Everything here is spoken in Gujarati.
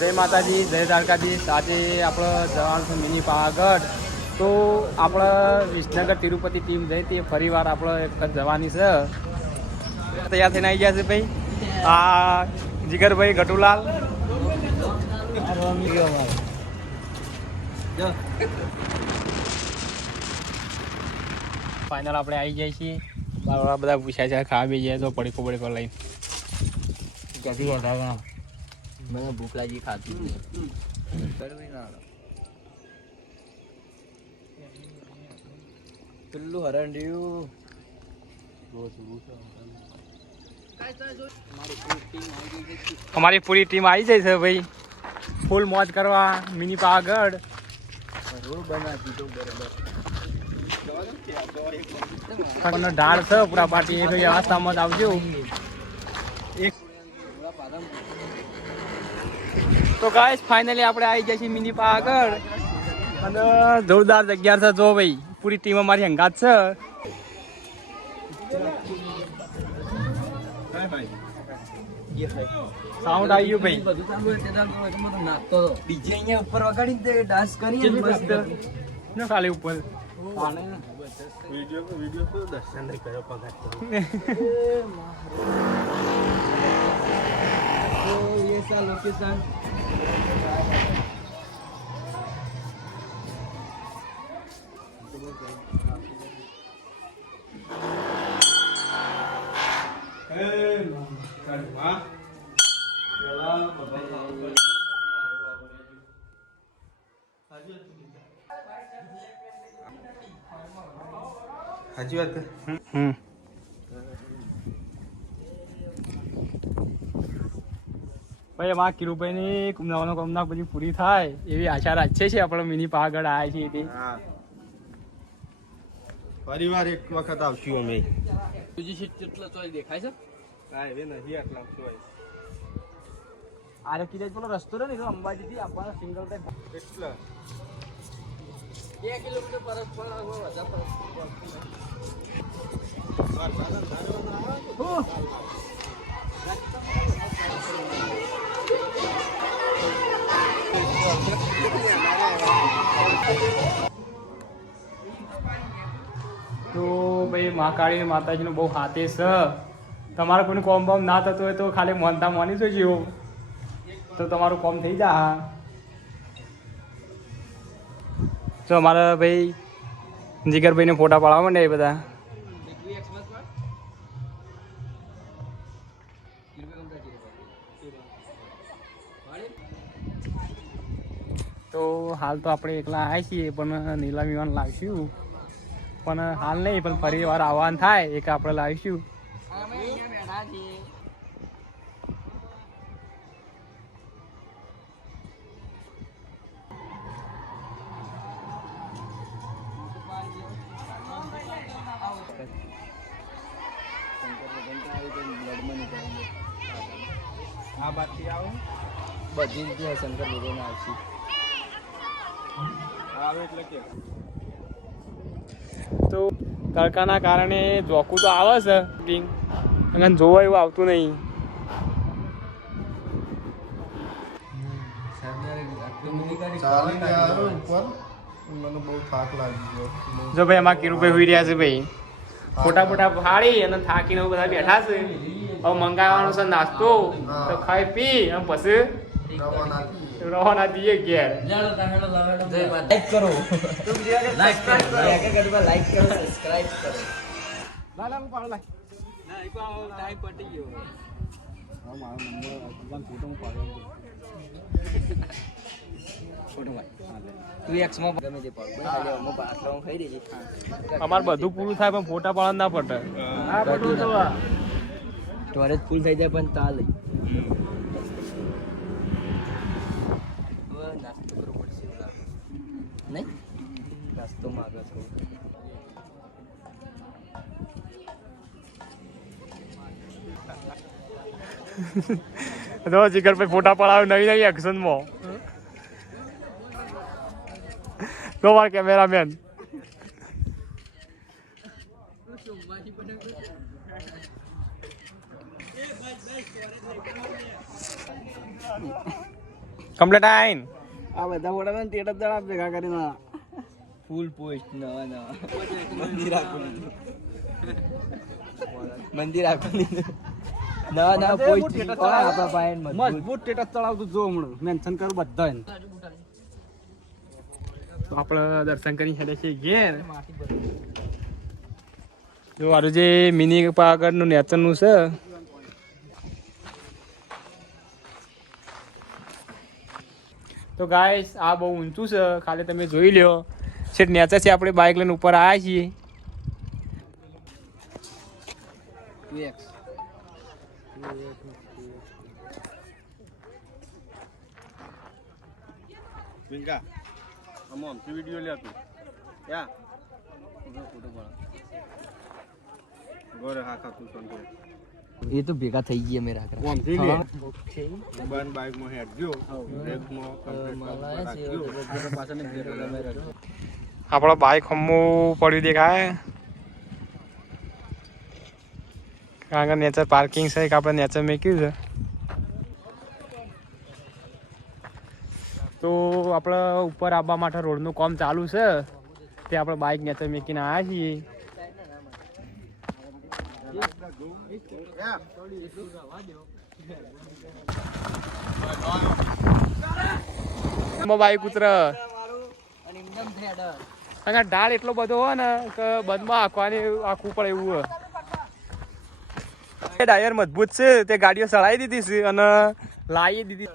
જય માતાજી, જય દ્વારકાધીશ. આજે આપણે જવાનું છે મિની પાવાગઢ. તો આપણે વિસનગર તિરુપતિ ટીમ જઈ હતી, ફરી વાર આપણે એક જવાની છે. તૈયાર થઈને આવી ગયા છે ભાઈ. આ જીગરભાઈ ગટુલાલ. ફાઇનલ આપણે આવી જાય છીએ. બધા પૂછ્યા છે ખાવા બી જાય તો પડીકો લઈને ક્યાંથી હતા મને ભૂખ લાગી ખાતી પેલું હરણ રહ્યું. અમારી પૂરી ટીમ આવી જાય છે ભાઈ, ફૂલ મોજ કરવા મિની પાવાગઢ. રોડ બનાવી તો બરાબર ઢાળ છે પૂરા પાટી, એ વ્યવસ્થામાં જ આવજો. તો ગાઈસ ફાઇનલી આપણે આવી જાય છીએ મિની પાવાગઢ અને જોરદાર જગ્યા છે. જો ભાઈ પૂરી ટીમ અમારી હંગાત છે. સાઉન્ડ આવી ગયું ભાઈ. ડીજે અહીંયા ઉપર વગાડી ડાન્સ કરી ખાલી ઉપર વિડીયો દર્શન કર્યો પગાર લોકેશન સાચી વાત. ભાઈ એમાં કિરુભાઈની નવાનો કામના બધી પૂરી થાય એવી આશા રાખીએ છીએ. આપણે મિની પાવાગઢ આવ્યા છીએ તે પરિવાર એક વખત આવશું અમે. બીજી સીટ કેટલા ચોઈ દેખાય છે? હા હવે નથી આટલા ચોઈ. આરે કીધે પેલો રસ્તો રહ્યો ને તો અંબાજી થી આપવાનો સિંગલ ટાઈમ કેટલા 2 કિલોમીટર પર તો ભાઈ મહાકાળી માતાજીનું બહુ હાથે છે. તમારે કોઈનું કોમ બોમ ના થતું હોય તો ખાલી મોનતા મોની જોજો તો તમારું કોમ થઈ જા. જો અમારા ભાઈ જીગરભાઈને ફોટા પાડવા માંડે એ બધા. તો હાલ તો આપણે એકલા આવ્યા છીએ પણ નીલામીવાન લાવીશું, પણ હાલ નહીં પણ ફરી વાર આવવાનું થાય એક આપણે લાવીશું. આ બાકી આવો બધી રીતે શંકર ભગવાન આવશે. આવે એટલે કે તો તડકાના કારણે જોકું તો આવે છે અને જોવા એવું આવતું નહીં. ઉપર મને બહુ થાક લાગી ગયો. જો ભાઈ એમાં કિરુભાઈ હોઈ રહ્યા છે ભાઈ, ફોટા ફાડી અને થાકીને બધા બેઠા છે. હવે મંગાવવાનો છે નાસ્તો તો ખાઈ પી અને પછી રવાના દઈએ ઘેર. લાઈક કરો, લાઈક કરો, સબસ્ક્રાઇબ કરો. લાલા હું પાડો લાય. ના એક ટાઈમ પટી ગયો. હા મારો નંબર ભગવાન ફોટો હું પાડો. ફોટો માં તું એક્સ માં ગમે તે પાડ ખાલી હું આટલો હું ખાઈ દેજે. અમાર બધું પૂરું થાય પણ ફોટા પાડવા ના પડે. હા બધું તો સ્ટોરેજ ફૂલ થઈ જાય પણ તા લઈ નાસ્તો કરવો પડશે નહીં? નાસ્તો માંગે છો જો જીગરભાઈ ફોટા પડાવે નવી એક્શનમાં. તો મારા કેમેરામેન કમ્પ્લીટ આઈન આ બધા ફોટા ને તેટ જ દડા ભેગા કરીને ફૂલ પોસ્ટ નવા નવા મંદિર આખું લીધું નવા નવા પોસ્ટ આપણા પાસે મજબૂત સ્ટેટસ ચડાવતું જો હમણાં મેન્શન કરું બધા તો આપણે દર્શન કરી હેડે છે ઘેર જો મારું જે મિની પાવાગઢનું નેચરનું છે તો ગાઈસ આ બહુ ઊંચું છે ખાલી તમે જોઈ લ્યો છેટ નેચર છે આપણે બાઇક લઈને ઉપર આવ્યા છીએ વિંગા આમ વિડીયો લે તું યા ગોરે હા તું સંતો એ તો ભેગા થઈ ગયા મેરા ઓમ થી લે બન બાઈક માં હેડ જો બ્રેક માં આપણો બાઇક હમું પડ્યું દેખાય કારણ કે નેચર પાર્કિંગ છે કે આપણે નેચર મેક્યું છે તો આપણે ઉપર આવવા માટે રોડનું કામ ચાલુ છે તે આપણે બાઇક નેચર મેકીને આવ્યા છીએ બાઇક ઉતર ઢાળ એટલો બધો હોય ને કે બંધમાં આખવું પડે એવું હોય ટાયર મજબૂત છે તે ગાડીઓ સળાઈ દીધી છે અને લાવી દીધી